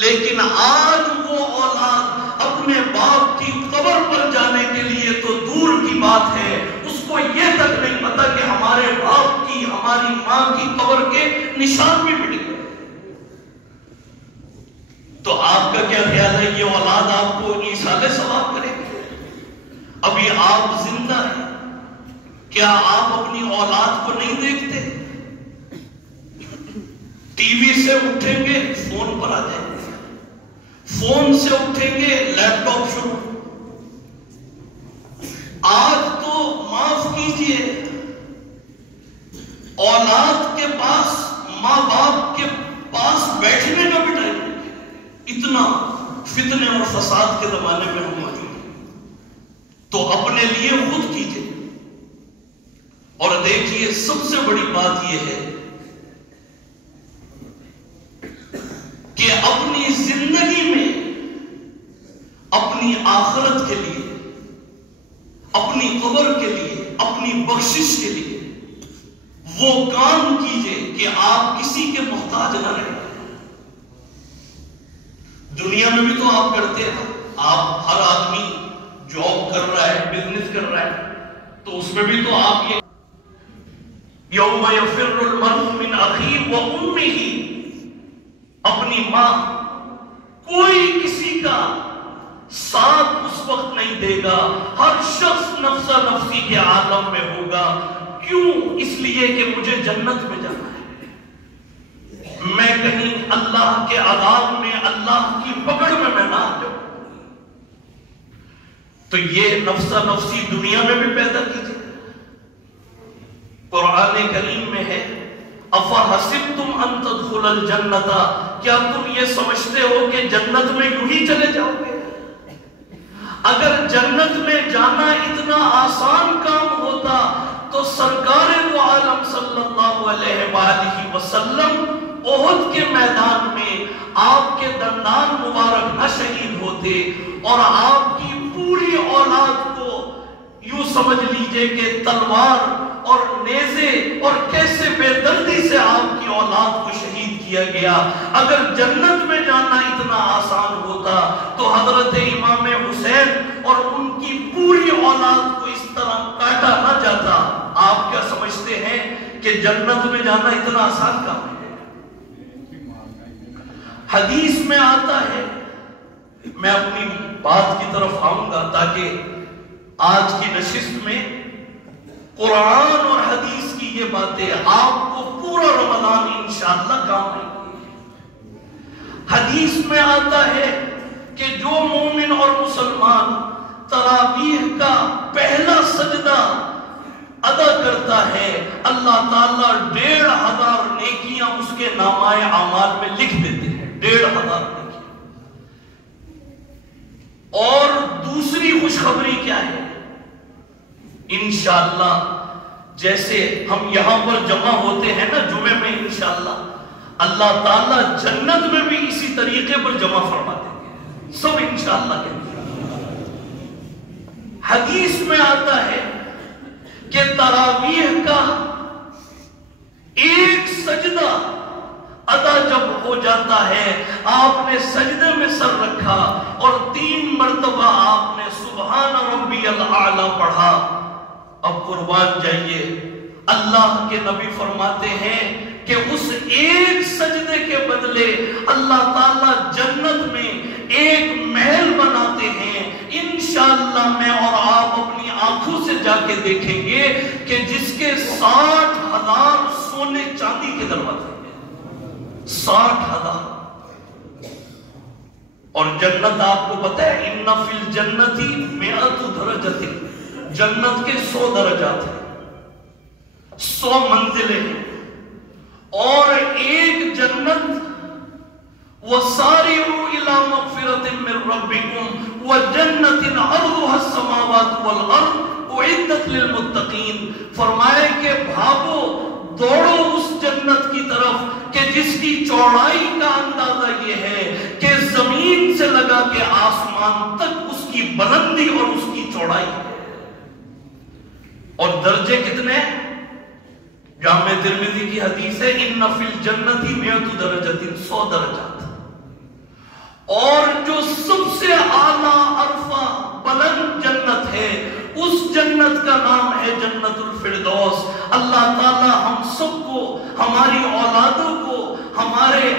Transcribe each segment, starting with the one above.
لیکن آج وہ اولاد اپنے باپ کی قبر پر جانے کے لیے تو دور کی بات ہے، اس کو یہ تک نہیں پتا کہ ہمارے باپ کی، ہماری ماں کی قبر کے نشان بھی مٹ گئے۔ تو آپ کا کیا خیال ہے، یہ اولاد آپ کو ایصال ثواب کرے گی؟ ابھی آپ زندہ ہیں، کیا آپ اپنی اولاد کو نہیں دیکھتے؟ ٹی وی سے اٹھیں گے فون پر آ جائیں گے، فون سے اٹھیں گے لیپ ٹاپ شروع۔ آج تو معاف کیجئے، اولاد کے پاس، ماں باپ کے پاس بیٹھنے کا بھی ٹائم نہیں، اتنا فتنے اور فساد کے زمانے میں ہم موجود ہیں۔ تو اپنے لیے خود کیجئے، اور دیکھیے سب سے بڑی بات یہ ہے کہ اپنی زندگی میں اپنی آخرت کے لیے، اپنی قبر کے لیے، اپنی بخشش کے لیے وہ کام کیجئے کہ آپ کسی کے محتاج نہ رہیں۔ دنیا میں بھی تو آپ کرتے ہیں، آپ ہر آدمی جاب کر رہا ہے، بزنس کر رہا ہے، تو اس میں بھی تو آپ یہ یوم یفر المرء من اخیہ و امہ، اپنی ماں، کوئی کسی کا ساتھ اس وقت نہیں دے گا، ہر شخص نفسا نفسی کے عالم میں ہوگا۔ کیوں؟ اس لیے کہ مجھے جنت میں جانا ہے، میں کہیں اللہ کے عذاب میں، اللہ کی پکڑ میں نہ آ جاؤں۔ تو یہ نفسا نفسی دنیا میں بھی پیدا کیجیے۔ قرآن کریم میں ہے افحسبتم ان تدخلوا الجنۃ، کیا تم یہ سمجھتے ہو کہ جنت میں یوں ہی چلے جاؤ گے؟ اگر جنت میں جانا اتنا آسان کام ہوتا تو سرکار دو عالم صلی اللہ علیہ وآلہ وسلم احد کے میدان میں آپ کے دندان مبارک نہ شہید ہوتے، اور آپ کی پوری اولاد کو یوں سمجھ لیجئے کہ تلوار اور نیزے اور کیسے بے دردی سے آپ کی اولاد کو شہید کیا گیا۔ اگر جنت میں جانا اتنا آسان ہوتا تو حضرت امام حسین اور ان کی پوری اولاد کو اس طرح کاٹا نہ جاتا۔ آپ کیا سمجھتے ہیں کہ جنت میں جانا اتنا آسان کام ہے؟ حدیث میں آتا ہے، میں اپنی بات کی طرف آؤں گا تاکہ آج کی نشست میں قرآن اور حدیث کی یہ باتیں آپ کو پورا رمضان انشاءاللہ کام آئیں گی۔ حدیث میں آتا ہے کہ جو مومن اور مسلمان تراویح کا پہلا سجدہ ادا کرتا ہے، اللہ تعالیٰ 1500 نیکیاں اس کے نامۂ اعمال میں لکھ دیتے ہیں، 1500 نیکیاں۔ اور دوسری خوشخبری کیا ہے؟ انشاءاللہ جیسے ہم یہاں پر جمع ہوتے ہیں نا جمعے میں، انشاءاللہ اللہ تعالیٰ جنت میں بھی اسی طریقے پر جمع فرما دیں گے سب انشاءاللہ کے۔ حدیث میں آتا ہے کہ تراویح کا ایک سجدہ ادا جب ہو جاتا ہے، آپ نے سجدے میں سر رکھا اور 3 مرتبہ آپ نے سبحان ربی الاعلی پڑھا، اب قربان جائیے، اللہ کے نبی فرماتے ہیں کہ اس ایک سجدے کے بدلے اللہ تعالیٰ جنت میں ایک محل بناتے ہیں۔ انشاءاللہ میں اور آپ اپنی آنکھوں سے جا کے دیکھیں گے کہ جس کے 60,000 سونے چاندی کے دروازے ہیں، 60,000۔ اور جنت آپ کو پتہ ہے ان فی الجنت 100 درجات، جنت کے 100 درجات ہیں، 100 منزلیں ہیں، اور ایک جنت وَسَارِعُوا إِلَى مَغْفِرَةٍ مِّن رَّبِّكُمْ وَجَنَّةٍ عَرْضُهَا السَّمَاوَاتُ وَالْأَرْضُ أُعِدَّتْ لِلْمُتَّقِينَ، فرمائے کہ بھاگو، دوڑو اس جنت کی طرف کہ جس کی چوڑائی کا اندازہ یہ ہے کہ زمین سے لگا کے آسمان تک اس کی بلندی اور اس کی چوڑائی ہے۔ اور درجے کتنے؟ جامع ترمذی کی حدیث ہے ان فی الجنت 100 درجات، 100 درجات۔ اور جو سب سے اعلیٰ عرفہ بلند جنت ہے اس جنت کا نام ہے جنت الفردوس۔ اللہ تعالی ہم سب کو، ہماری اولادوں کو، ہمارے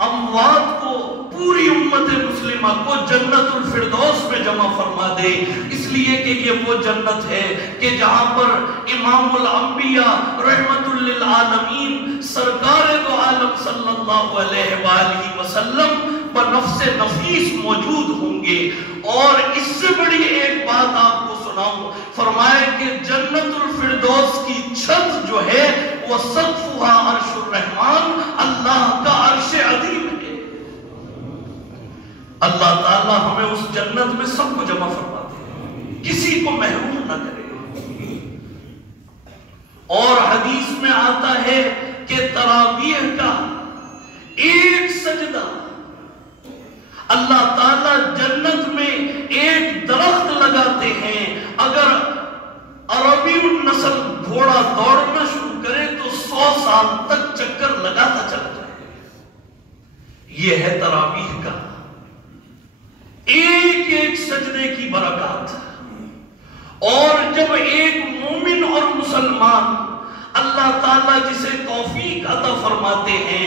اموات کو، پوری امت مسلمہ کو جنت الفردوس میں جمع فرما دے، اس لیے کہ یہ وہ جنت ہے کہ جہاں پر امام الانبیاء رحمت للعالمین سرکار دو عالم صلی اللہ علیہ وآلہ وسلم بنفس نفیس موجود ہوں گے۔ اور اس سے بڑی ایک بات آپ کو سناؤں، فرمائے کہ جنت الفردوس کی چھت جو ہے وہ سقفھا عرش الرحمن، اللہ کا عرش عظیم ہے۔ اللہ تعالی ہمیں اس جنت میں سب کو جمع فرما دے، کسی کو محروم نہ کرے۔ اور حدیث میں آتا ہے کہ تراویح کا ایک سجدہ اللہ تعالیٰ جنت میں ایک درخت لگاتے ہیں، اگر عربی النسل گھوڑا دوڑنا شروع کرے تو 100 سال تک چکر لگاتا چلتا ہے۔ یہ ہے تراویح کا ایک ایک سجدے کی برکات۔ اور جب ایک مومن اور مسلمان اللہ تعالیٰ جسے توفیق عطا فرماتے ہیں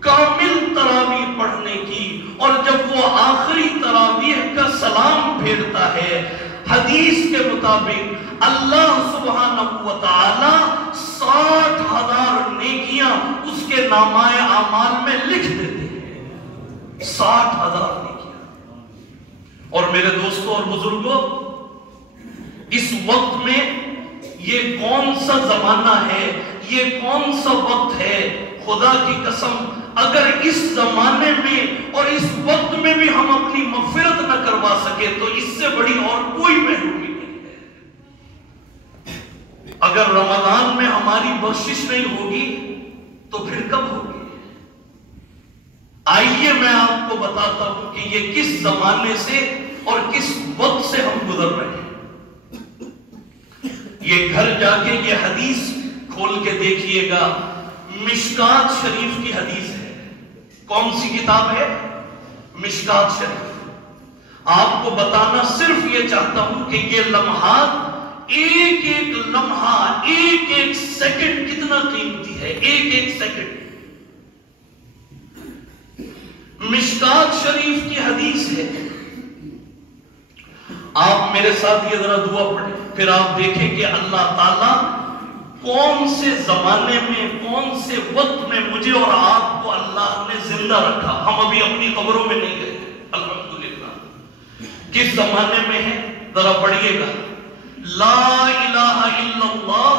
کامل تراویح پڑھنے کی، اور جب وہ آخری تراویح کا سلام پھیرتا ہے، حدیث کے مطابق اللہ سبحانہ و تعالی 60,000 نیکیاں اس کے نامۂ اعمال میں لکھ دیتے ہیں۔ 60,000 نیکیاں۔ اور میرے دوستوں اور بزرگوں، اس وقت میں یہ کون سا زمانہ ہے، یہ کون سا وقت ہے، خدا کی قسم اگر اس زمانے میں اور اس وقت میں بھی ہم اپنی مغفرت نہ کروا سکے تو اس سے بڑی اور کوئی محرومی نہیں ہے۔ اگر رمضان میں ہماری بخشش نہیں ہوگی تو پھر کب ہوگی؟ آئیے میں آپ کو بتاتا ہوں کہ یہ کس زمانے سے اور کس وقت سے ہم گزر رہے ہیں۔ یہ گھر جا کے یہ حدیث کھول کے دیکھیے گا، مشکات شریف کی حدیث ہے۔ کون سی کتاب ہے؟ مشکات شریف۔ آپ کو بتانا صرف یہ چاہتا ہوں کہ یہ لمحات، ایک ایک لمحہ، ایک ایک سیکنڈ کتنا قیمتی ہے، ایک ایک سیکنڈ۔ مشکات شریف کی حدیث ہے۔ آپ میرے ساتھ یہ ذرا دعا پڑھیں، پھر آپ دیکھیں کہ اللہ تعالیٰ کون سے زمانے میں، کون سے وقت میں مجھے اور آپ کو اللہ نے زندہ رکھا۔ ہم ابھی اپنی قبروں میں نہیں گئے، الحمدللہ۔ کس زمانے میں ہے ذرا پڑھیے گا، لا الہ الا اللہ،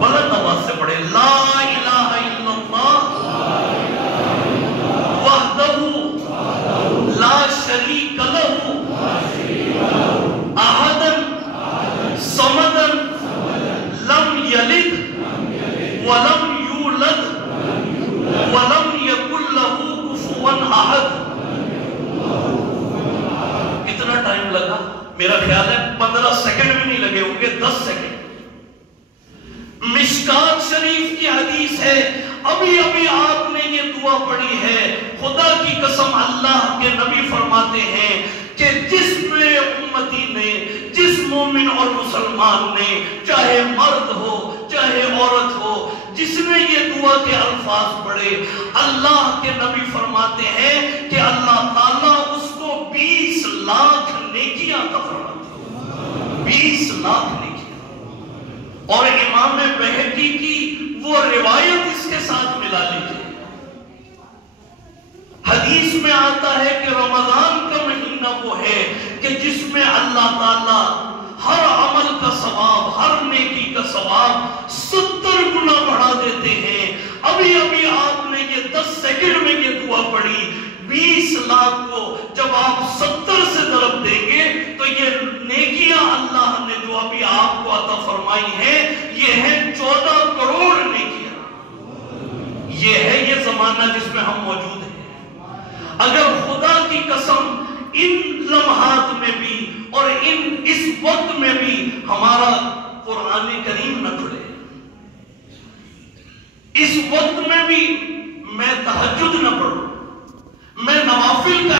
بلند آواز سے پڑھے، لا الہ الا اللہ وحدہ لا شریک لہ احدن صمدن لم یلد ولم یولد ولم یکن لہ کفوا احد۔ کتنا ٹائم لگا؟ میرا خیال ہے 15 سیکنڈ بھی نہیں لگے ہوں گے، 10 سیکنڈ۔ مشکات شریف کی حدیث ہے، ابھی ابھی آپ نے یہ دعا پڑھی ہے، خدا کی قسم اللہ کے نبی فرماتے ہیں کہ جس میرے امتی نے، جس مومن اور مسلمان نے، چاہے مرد ہو چاہے عورت ہو، جس نے یہ دعا کے الفاظ پڑھے، اللہ کے نبی فرماتے ہیں کہ اللہ تعالیٰ اس کو 20 لاکھ نیکیاں عطا فرماتے ہیں۔ 20 لاکھ نیکیاں۔ اور امام بہقی کی وہ روایت اس کے ساتھ ملا لیجیے۔ حدیث میں آتا ہے کہ رمضان کا مہینہ وہ ہے کہ جس میں اللہ تعالیٰ ہر عمل کا ثواب، ہر نیکی کا ثواب 70 گنا بڑھا دیتے ہیں۔ ابھی ابھی آپ نے یہ 10 سیکنڈ میں یہ دعا پڑھی، 20 لاکھ کو جب آپ 70 سے ضرب دیں گے تو یہ نیکیاں اللہ نے جو ابھی آپ کو عطا فرمائی ہیں یہ ہے 14 کروڑ نیکیاں۔ یہ ہے یہ زمانہ جس میں ہم موجود ہیں۔ اگر خدا کی قسم ان لمحات میں بھی اور اس وقت میں بھی ہمارا قرآن کریم نہ کھلے، اس وقت میں بھی میں تہجد نہ پڑھوں، محفل کا